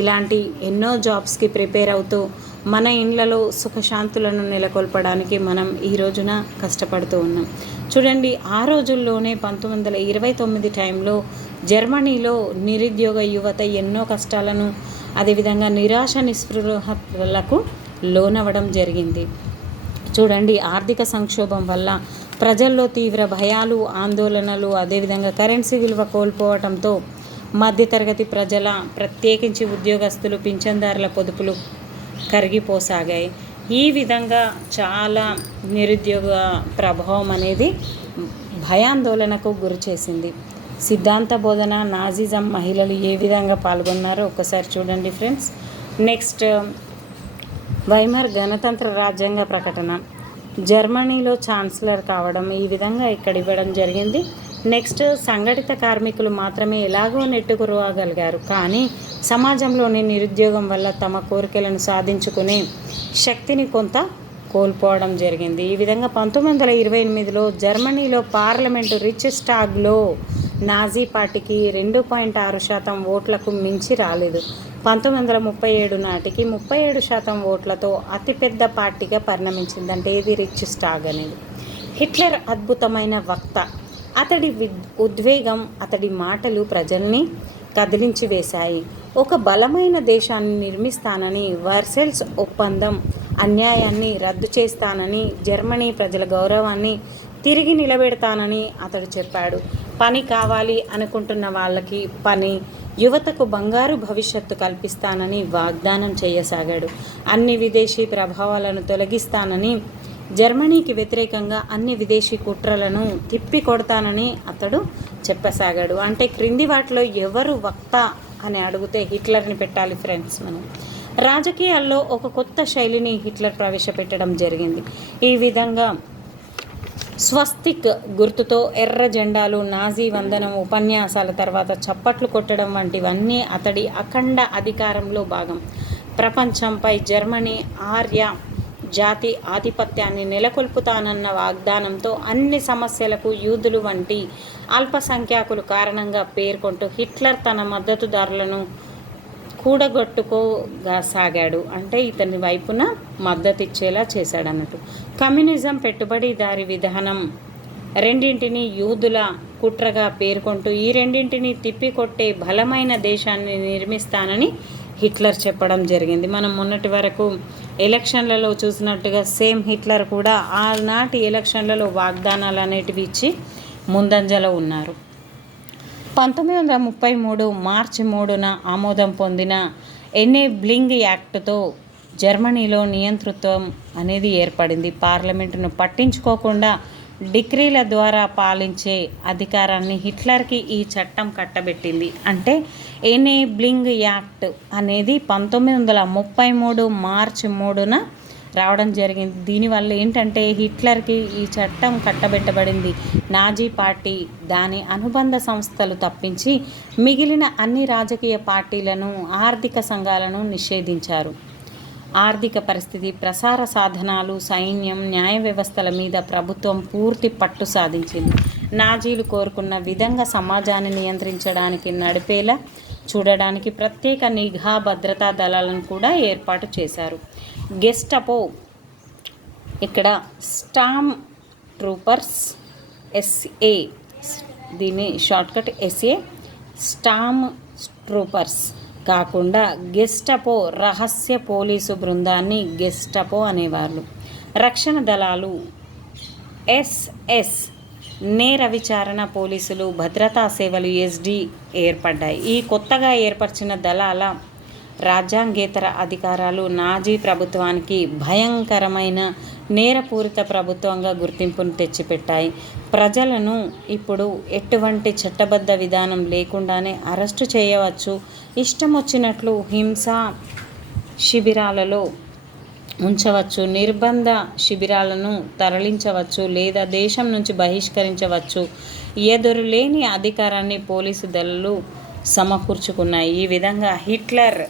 ఇలాంటి ఎన్నో జాబ్స్కి ప్రిపేర్ అవుతూ మన ఇండ్లలో సుఖశాంతులను నెలకొల్పడానికి మనం ఈ రోజున కష్టపడుతూ ఉన్నాం. చూడండి, ఆ రోజుల్లోనే 1929 టైంలో జర్మనీలో నిరుద్యోగ యువత ఎన్నో కష్టాలను అదేవిధంగా నిరాశ నిస్పృహలకు లోనవ్వడం జరిగింది. చూడండి, ఆర్థిక సంక్షోభం వల్ల ప్రజల్లో తీవ్ర భయాలు, ఆందోళనలు, అదేవిధంగా కరెన్సీ విలువ కోల్పోవడంతో మధ్యతరగతి ప్రజల ప్రత్యేకించి ఉద్యోగస్తులు పింఛన్దారుల పొదుపులు కరిగిపోసాగాయి. ఈ విధంగా చాలా నిరుద్యోగ ప్రభావం అనేది భయాందోళనకు గురి చేసింది. సిద్ధాంత బోధన, నాజిజం మహిళలు ఏ విధంగా పాల్గొన్నారో ఒకసారి చూడండి ఫ్రెండ్స్. నెక్స్ట్, వైమర్ గణతంత్ర రాజ్యాంగ ప్రకటన, జర్మనీలో ఛాన్సలర్ కావడం, ఈ విధంగా ఇక్కడ ఇవ్వడం జరిగింది. నెక్స్ట్, సంఘటిత కార్మికులు మాత్రమే ఎలాగో నెట్టుకురాగలిగారు, కానీ సమాజంలోని నిరుద్యోగం వల్ల తమ కోరికలను సాధించుకునే శక్తిని కొంత కోల్పోవడం జరిగింది. ఈ విధంగా 1928లో జర్మనీలో పార్లమెంటు రిచ్స్టాగ్లో నాజీ పార్టీకి 2.6% ఓట్లకు మించి రాలేదు. 1937 నాటికి 37% ఓట్లతో అతిపెద్ద పార్టీగా పరిణమించింది. అంటే ఇది రిచ్స్టాగ్ అనేది. హిట్లర్ అద్భుతమైన వక్త. అతడి ఉద్వేగం, అతడి మాటలు ప్రజల్ని కదిలించి వేశాయి. ఒక బలమైన దేశాన్ని నిర్మిస్తానని, వర్సెల్స్ ఒప్పందం అన్యాయాన్ని రద్దు చేస్తానని, జర్మనీ ప్రజల గౌరవాన్ని తిరిగి నిలబెడతానని అతడు చెప్పాడు. పని కావాలి అనుకుంటున్న వాళ్ళకి పని, యువతకు బంగారు భవిష్యత్తు కల్పిస్తానని వాగ్దానం చేయసాగాడు. అన్ని విదేశీ ప్రభావాలను తొలగిస్తానని, జర్మనీకి వ్యతిరేకంగా అన్ని విదేశీ కుట్రలను తిప్పికొడతానని అతడు చెప్పసాగాడు. అంటే క్రింది వాటిలో ఎవరు వక్త అని అడిగితే హిట్లర్ని పెట్టాలి ఫ్రెండ్స్. మనం రాజకీయాల్లో ఒక కొత్త శైలిని హిట్లర్ ప్రవేశపెట్టడం జరిగింది. ఈ విధంగా స్వస్తిక్ గుర్తుతో ఎర్ర జెండాలు, నాజీ వందనం, ఉపన్యాసాల తర్వాత చప్పట్లు కొట్టడం వంటివన్నీ అతడి అఖండ అధికారంలో భాగం. ప్రపంచంపై జర్మనీ ఆర్య జాతి ఆధిపత్యాన్ని నెలకొల్పుతానన్న వాగ్దానంతో అన్ని సమస్యలకు యూదులు వంటి అల్పసంఖ్యాకులు కారణంగా పేర్కొంటూ హిట్లర్ తన మద్దతుదారులను కూడగొట్టుకోసాగాడు. అంటే ఇతని వైపున మద్దతు ఇచ్చేలా చేశాడు అన్నట్టు. కమ్యూనిజం పెట్టుబడిదారి విధానం రెండింటినీ యూదుల కుట్రగా పేర్కొంటూ ఈ రెండింటినీ తిప్పికొట్టే బలమైన దేశాన్ని నిర్మిస్తానని హిట్లర్ చెప్పడం జరిగింది. మనం మొన్నటి వరకు ఎలక్షన్లలో చూసినట్టుగా సేమ్ హిట్లర్ కూడా ఆనాటి ఎలక్షన్లలో వాగ్దానాలు అనేటివి ఇచ్చి ముందంజలో ఉన్నారు. 1933 మార్చి 3న ఆమోదం పొందిన ఎనేబ్లింగ్ యాక్ట్తో జర్మనీలో నియంతృత్వం అనేది ఏర్పడింది. పార్లమెంటును పట్టించుకోకుండా డిక్రీల ద్వారా పాలించే అధికారాన్ని హిట్లర్కి ఈ చట్టం కట్టబెట్టింది. అంటే ఎనేబ్లింగ్ యాక్ట్ అనేది 1933 మార్చి 3న రావడం జరిగింది. దీనివల్ల ఏంటంటే హిట్లర్కి ఈ చట్టం కట్టబెట్టబడింది. నాజీ పార్టీ దాని అనుబంధ సంస్థలు తప్పించి మిగిలిన అన్ని రాజకీయ పార్టీలను, ఆర్థిక సంఘాలను నిషేధించారు. ఆర్థిక పరిస్థితి, ప్రసార సాధనాలు, సైన్యం, న్యాయ వ్యవస్థల మీద ప్రభుత్వం పూర్తి పట్టు సాధించింది. నాజీలు కోరుకున్న విధంగా సమాజాన్ని నియంత్రించడానికి నడిపేలా చూడడానికి ప్రత్యేక నిఘా భద్రతా దళాలను కూడా ఏర్పాటు చేశారు. గెస్టపో, ఇక్కడ స్టామ్ ట్రూపర్స్, ఎస్ఏ, దీని షార్ట్కట్ ఎస్ఏ, స్టామ్ ట్రూపర్స్ కాకుండా గెస్టపో రహస్య పోలీసు బృందాన్ని గెస్టపో అనేవాళ్ళు. రక్షణ దళాలు ఎస్ఎస్, నేర విచారణ పోలీసులు, భద్రతా సేవలు ఎస్డి ఏర్పడ్డాయి. ఈ కొత్తగా ఏర్పరిచిన దళాల రాజ్యాంగేతర అధికారాలు నాజీ ప్రభుత్వానికి భయంకరమైన నేరపూరిత ప్రభుత్వంగా గుర్తింపును తెచ్చిపెట్టాయి. ప్రజలను ఇప్పుడు ఎటువంటి చట్టబద్ధ విధానం లేకుండానే అరెస్టు చేయవచ్చు, ఇష్టం వచ్చినట్లు హింసా శిబిరాలలో ఉంచవచ్చు, నిర్బంధ శిబిరాలను తరలించవచ్చు లేదా దేశం నుంచి బహిష్కరించవచ్చు. ఎదురులేని అధికారాన్ని పోలీసు దళాలు సమకూర్చుకున్నాయి. ఈ విధంగా హిట్లర్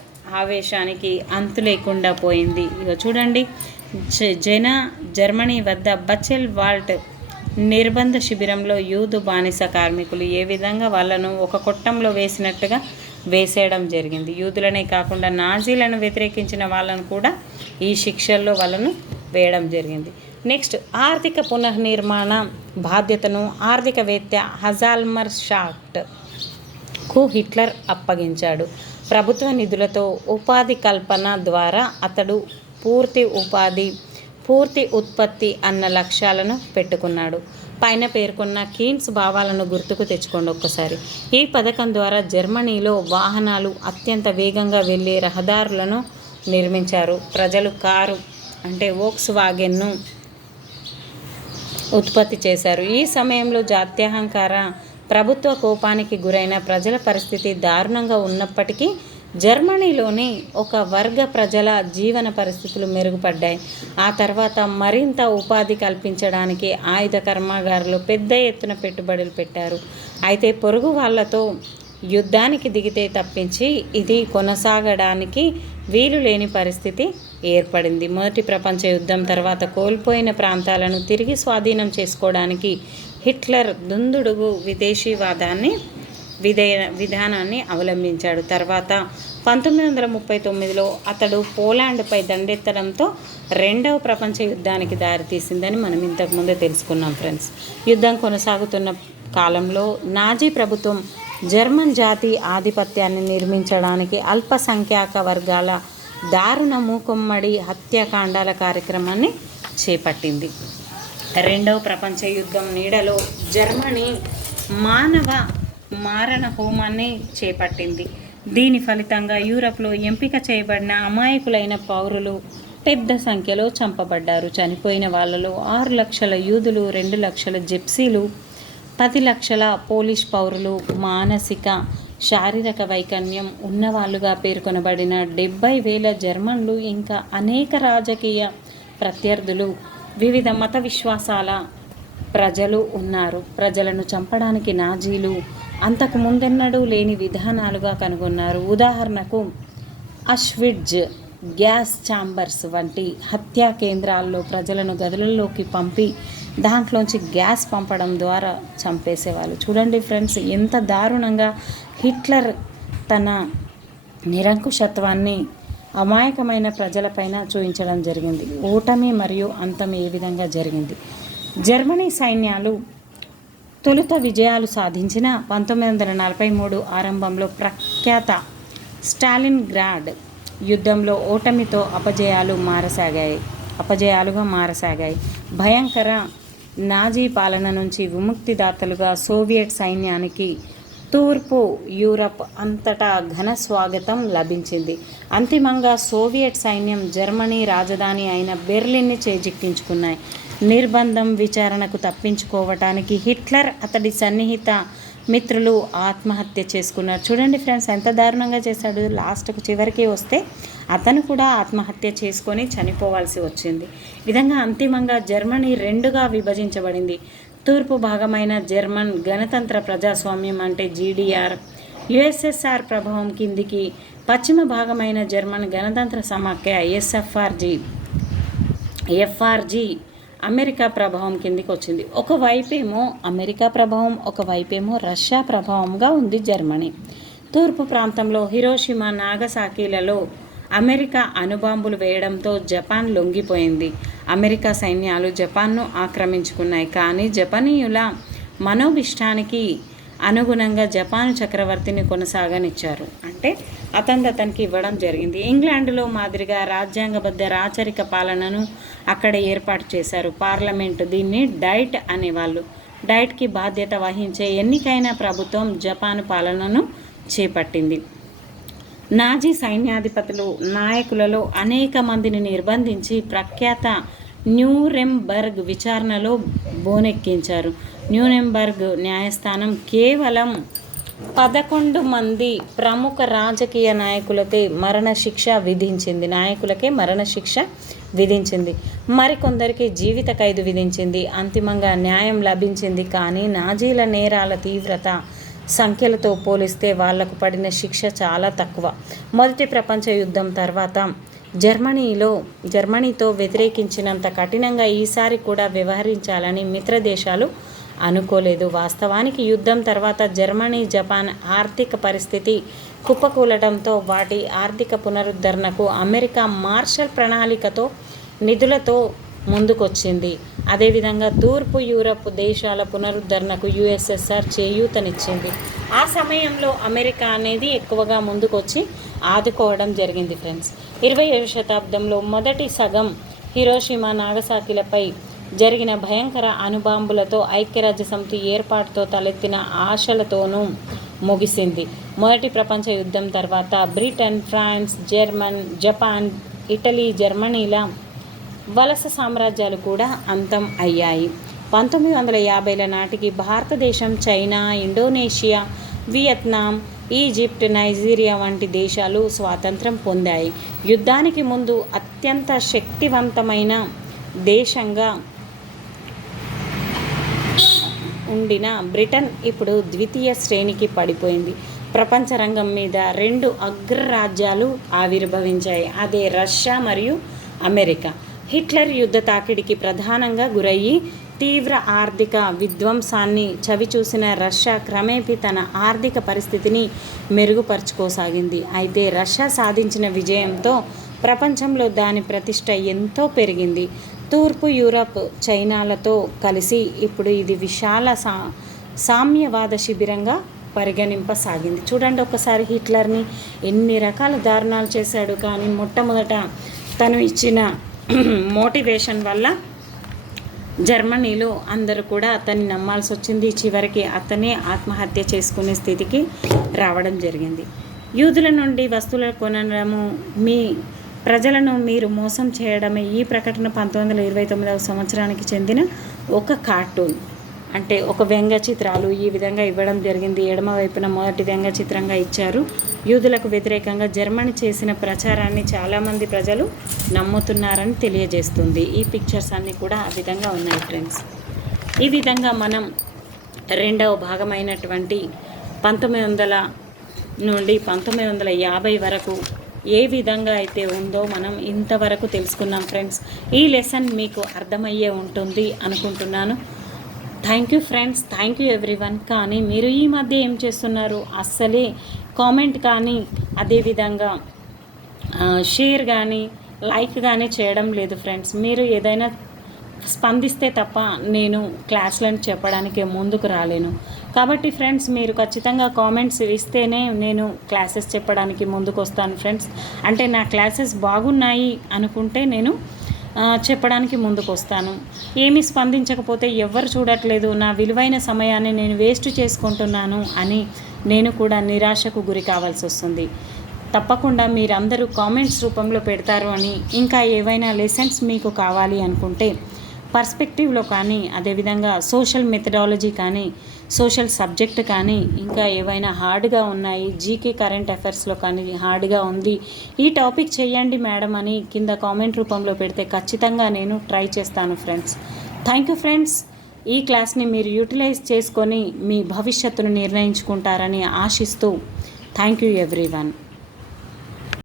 ఆవేశానికి అంతు లేకుండా పోయింది. ఇక చూడండి, జర్మనీ వద్ద బచెల్ వాల్ట్ నిర్బంధ శిబిరంలో యూదు బానిస కార్మికులు ఏ విధంగా వాళ్ళను ఒక కొట్టంలో వేసినట్టుగా వేసేయడం జరిగింది. యూదులనే కాకుండా నాజీలను వ్యతిరేకించిన వాళ్ళను కూడా ఈ శిక్షల్లో వాళ్ళను వేయడం జరిగింది. నెక్స్ట్, ఆర్థిక పునర్నిర్మాణ బాధ్యతను ఆర్థికవేత్త హజాల్మర్ షాక్ట్కు హిట్లర్ అప్పగించాడు. ప్రభుత్వ నిధులతో ఉపాధి కల్పన ద్వారా అతడు పూర్తి ఉత్పత్తి అన్న లక్ష్యాలను పెట్టుకున్నాడు. పైన పేర్కొన్న కీన్స్ భావాలను గుర్తుకు తెచ్చుకోండి ఒక్కసారి. ఈ పథకం ద్వారా జర్మనీలో వాహనాలు అత్యంత వేగంగా వెళ్ళే రహదారులను నిర్మించారు. ప్రజలు కారు అంటే వోక్స్ వాగెన్ను ఉత్పత్తి చేశారు. ఈ సమయంలో జాత్యహంకార ప్రభుత్వ కోపానికి గురైన ప్రజల పరిస్థితి దారుణంగా ఉన్నప్పటికీ జర్మనీలోని ఒక వర్గ ప్రజల జీవన పరిస్థితులు మెరుగుపడ్డాయి. ఆ తర్వాత మరింత ఉపాధి కల్పించడానికి ఆయుధ కర్మాగారాలు పెద్ద ఎత్తున పెట్టుబడులు పెట్టారు. అయితే పొరుగు వాళ్ళతో యుద్ధానికి దిగితే తప్పించి ఇది కొనసాగడానికి వీలు లేని పరిస్థితి ఏర్పడింది. మొదటి ప్రపంచ యుద్ధం తర్వాత కోల్పోయిన ప్రాంతాలను తిరిగి స్వాధీనం చేసుకోవడానికి హిట్లర్ దుందుడుగు విధానాన్ని అవలంబించాడు. తర్వాత 1939లో అతడు పోలాండ్పై దండెత్తడంతో రెండవ ప్రపంచ యుద్ధానికి దారితీసిందని మనం ఇంతకుముందే తెలుసుకున్నాం ఫ్రెండ్స్. యుద్ధం కొనసాగుతున్న కాలంలో నాజీ ప్రభుత్వం జర్మన్ జాతి ఆధిపత్యాన్ని నిర్మించడానికి అల్పసంఖ్యాక వర్గాల దారుణ మూకుమ్మడి హత్యాకాండాల కార్యక్రమాన్ని చేపట్టింది. రెండవ ప్రపంచ యుద్ధం నీడలో జర్మనీ మానవ మారణ హోమాన్ని చేపట్టింది. దీని ఫలితంగా యూరప్లో ఎంపిక చేయబడిన అమాయకులైన పౌరులు పెద్ద సంఖ్యలో చంపబడ్డారు. చనిపోయిన వాళ్ళలో 6 లక్షల యూదులు, 2 లక్షల జిప్సీలు, 10 లక్షల పోలిష్ పౌరులు, మానసిక శారీరక వైకల్యం ఉన్నవాళ్ళుగా పేర్కొనబడిన 70,000 జర్మన్లు, ఇంకా అనేక రాజకీయ ప్రత్యర్థులు, వివిధ మత విశ్వాసాల ప్రజలు ఉన్నారు. ప్రజలను చంపడానికి నాజీలు అంతకు ముందెన్నడూ లేని విధానాలుగా కనుగొన్నారు. ఉదాహరణకు అష్విట్జ్ గ్యాస్ ఛాంబర్స్ వంటి హత్యా కేంద్రాల్లో ప్రజలను గదులలోకి పంపి దాంట్లోంచి గ్యాస్ పంపడం ద్వారా చంపేసేవాళ్ళు. చూడండి ఫ్రెండ్స్, ఎంత దారుణంగా హిట్లర్ తన నిరంకుశత్వాన్ని అమాయకమైన ప్రజలపైన చూపించడం జరిగింది. ఓటమి మరియు అంతం ఏ విధంగా జరిగింది? జర్మనీ సైన్యాలు తొలుత విజయాలు సాధించిన 1943 ఆరంభంలో ప్రఖ్యాత స్టాలిన్గ్రాడ్ యుద్ధంలో ఓటమితో అపజయాలుగా మారసాగాయి. భయంకర నాజీ పాలన నుంచి విముక్తిదాతలుగా సోవియట్ సైన్యానికి తూర్పు యూరప్ అంతటా ఘన స్వాగతం లభించింది. అంతిమంగా సోవియట్ సైన్యం జర్మనీ రాజధాని అయిన బెర్లిన్ని చేజిక్కించుకున్నాయి. నిర్బంధం విచారణకు తప్పించుకోవటానికి హిట్లర్ అతడి సన్నిహిత మిత్రులు ఆత్మహత్య చేసుకున్నారు. చూడండి ఫ్రెండ్స్, ఎంత దారుణంగా చేశాడు. లాస్ట్కు చివరికి వస్తే అతను కూడా ఆత్మహత్య చేసుకొని చనిపోవాల్సి వచ్చింది. విధంగా అంతిమంగా జర్మనీ రెండుగా విభజించబడింది. తూర్పు భాగమైన జర్మన్ గణతంత్ర ప్రజాస్వామ్యం అంటే జీడీఆర్ యుఎస్ఎస్ఆర్ ప్రభావం కిందికి, పశ్చిమ భాగమైన జర్మన్ గణతంత్ర సమాఖ్య ఎఫ్ఆర్జీ అమెరికా ప్రభావం కిందికి వచ్చింది. ఒకవైపేమో అమెరికా ప్రభావం, ఒకవైపేమో రష్యా ప్రభావంగా ఉంది జర్మనీ. తూర్పు ప్రాంతంలో హిరోషిమా నాగసాకిలలో అమెరికా అణుబాంబులు వేయడంతో జపాన్ లొంగిపోయింది. అమెరికా సైన్యాలు జపాన్ను ఆక్రమించుకున్నాయి. కానీ జపనీయుల మనోభిష్టానికి అనుగుణంగా జపాన్ చక్రవర్తిని కొనసాగనిచ్చారు. అంటే అతనికి ఇవ్వడం జరిగింది. ఇంగ్లాండ్లో మాదిరిగా రాజ్యాంగబద్ధ రాచరిక పాలనను అక్కడ ఏర్పాటు చేశారు. పార్లమెంటు, దీన్ని డైట్ అనేవాళ్ళు. డైట్కి బాధ్యత వహించే ఎన్నికైన ప్రభుత్వం జపాన్ పాలనను చేపట్టింది. నాజీ సైన్యాధిపతులు నాయకులలో అనేక మందిని నిర్బంధించి ప్రఖ్యాత న్యూరెంబర్గ్ విచారణలో బోనెక్కించారు. న్యూరెంబర్గ్ న్యాయస్థానం కేవలం 11 మంది ప్రముఖ రాజకీయ నాయకులకే మరణశిక్ష విధించింది. మరికొందరికి జీవిత ఖైదు విధించింది. అంతిమంగా న్యాయం లభించింది. కానీ నాజీల నేరాల తీవ్రత సంఖ్యలతో పోలిస్తే వాళ్లకు పడిన శిక్ష చాలా తక్కువ. మొదటి ప్రపంచ యుద్ధం తర్వాత జర్మనీతో వ్యతిరేకించినంత కఠినంగా ఈసారి కూడా వ్యవహరించాలని మిత్ర దేశాలు అనుకోలేదు. వాస్తవానికి యుద్ధం తర్వాత జర్మనీ, జపాన్ ఆర్థిక పరిస్థితి కుప్పకూలడంతో వాటి ఆర్థిక పునరుద్ధరణకు అమెరికా మార్షల్ ప్రణాళికతో నిధులతో ముందుకొచ్చింది. అదేవిధంగా తూర్పు యూరప్ దేశాల పునరుద్ధరణకు యుఎస్ఎస్ఆర్ చేయూతనిచ్చింది. ఆ సమయంలో అమెరికా అనేది ఎక్కువగా ముందుకొచ్చి ఆదుకోవడం జరిగింది. ఫ్రెండ్స్, 20వ శతాబ్దంలో మొదటి సగం హిరోషిమా నాగసాకిలపై జరిగిన భయంకర అణుబాంబులతో ఐక్యరాజ్యసమితి ఏర్పాటుతో తలెత్తిన ఆశలతోనూ ముగిసింది. మొదటి ప్రపంచ యుద్ధం తర్వాత బ్రిటన్, ఫ్రాన్స్, జపాన్, ఇటలీ, జర్మనీల వలస సామ్రాజ్యాలు కూడా అంతం అయ్యాయి. 1950ల నాటికి భారతదేశం, China, Indonesia, Vietnam, Egypt, Nigeria వంటి దేశాలు స్వాతంత్రం పొందాయి. యుద్ధానికి ముందు అత్యంత శక్తివంతమైన దేశంగా ఉండిన బ్రిటన్ ఇప్పుడు ద్వితీయ శ్రేణికి పడిపోయింది. ప్రపంచ రంగం మీద 2 అగ్రరాజ్యాలు ఆవిర్భవించాయి. అదే రష్యా మరియు అమెరికా. హిట్లర్ యుద్ధ తాకిడికి ప్రధానంగా గురయ్యి తీవ్ర ఆర్థిక విధ్వంసాన్ని చవిచూసిన రష్యా క్రమేపీ తన ఆర్థిక పరిస్థితిని మెరుగుపరుచుకోసాగింది. అయితే రష్యా సాధించిన విజయంతో ప్రపంచంలో దాని ప్రతిష్ట ఎంతో పెరిగింది. తూర్పు యూరప్ చైనాలతో కలిసి ఇప్పుడు ఇది విశాల సామ్యవాద శిబిరంగా పరిగణింపసాగింది. చూడండి ఒకసారి హిట్లర్ని ఎన్ని రకాల దారుణాలు చేశాడు. కానీ మొట్టమొదట తను ఇచ్చిన మోటివేషన్ వల్ల జర్మనీలో అందరూ కూడా అతన్ని నమ్మాల్సి వచ్చింది. చివరికి అతనే ఆత్మహత్య చేసుకునే స్థితికి రావడం జరిగింది. యూదుల నుండి వస్తువులు కొనడము, మీ ప్రజలను మీరు మోసం చేయడమే ఈ ప్రకటన 1929వ సంవత్సరానికి చెందిన ఒక కార్టూన్, అంటే ఒక వ్యంగ్య చిత్రాలు ఈ విధంగా ఇవ్వడం జరిగింది. ఎడమ వైపున మొదటి వ్యంగ్య చిత్రంగా ఇచ్చారు. యూదులకు వ్యతిరేకంగా జర్మనీ చేసిన ప్రచారాన్ని చాలామంది ప్రజలు నమ్ముతున్నారని తెలియజేస్తుంది. ఈ పిక్చర్స్ అన్నీ కూడా ఆ విధంగా ఉన్నాయి ఫ్రెండ్స్. ఈ విధంగా మనం రెండవ భాగమైనటువంటి 1900 నుండి 1950 వరకు ఏ విధంగా అయితే ఉందో మనం ఇంతవరకు తెలుసుకున్నాం ఫ్రెండ్స్. ఈ లెసన్ మీకు అర్థమయ్యే ఉంటుంది అనుకుంటున్నాను. Thank you friends, thank you everyone. కానీ మీరు ఈ మధ్య ఏం చేస్తున్నారు? అస్సలే కామెంట్ కానీ అదేవిధంగా షేర్ కానీ లైక్ కానీ చేయడం లేదు ఫ్రెండ్స్. మీరు ఏదైనా స్పందిస్తే తప్ప నేను క్లాసులను చెప్పడానికి ముందుకు రాలేను. కాబట్టి ఫ్రెండ్స్, మీరు ఖచ్చితంగా కామెంట్స్ ఇస్తేనే నేను క్లాసెస్ చెప్పడానికి ముందుకు వస్తాను ఫ్రెండ్స్. అంటే నా క్లాసెస్ బాగున్నాయి అనుకుంటే నేను చెప్పడానికి ముందుకు వస్తాను. ఏమీ స్పందించకపోతే ఎవరు చూడట్లేదు, నా విలువైన సమయాన్ని నేను వేస్ట్ చేసుకుంటున్నాను అని నేను కూడా నిరాశకు గురి కావాల్సి వస్తుంది. తప్పకుండా మీరందరూ కామెంట్స్ రూపంలో పెడతారు అని, ఇంకా ఏవైనా లెసన్స్ మీకు కావాలి అనుకుంటే పర్స్పెక్టివ్లో కానీ, అదేవిధంగా సోషల్ మెథడాలజీ కానీ, సోషల్ సబ్జెక్ట్ కానీ, ఇంకా ఏవైనా హార్డ్గా ఉన్నాయి, జీకే కరెంట్ అఫైర్స్లో కానీ హార్డ్గా ఉంది, ఈ టాపిక్ చేయండి మేడం అని కింద కామెంట్ రూపంలో పెడితే ఖచ్చితంగా నేను ట్రై చేస్తాను ఫ్రెండ్స్. Thank you friends. ఈ క్లాస్ని మీరు యూటిలైజ్ చేసుకొని మీ భవిష్యత్తును నిర్ణయించుకుంటారని ఆశిస్తూ థ్యాంక్ యూ ఎవ్రీవన్.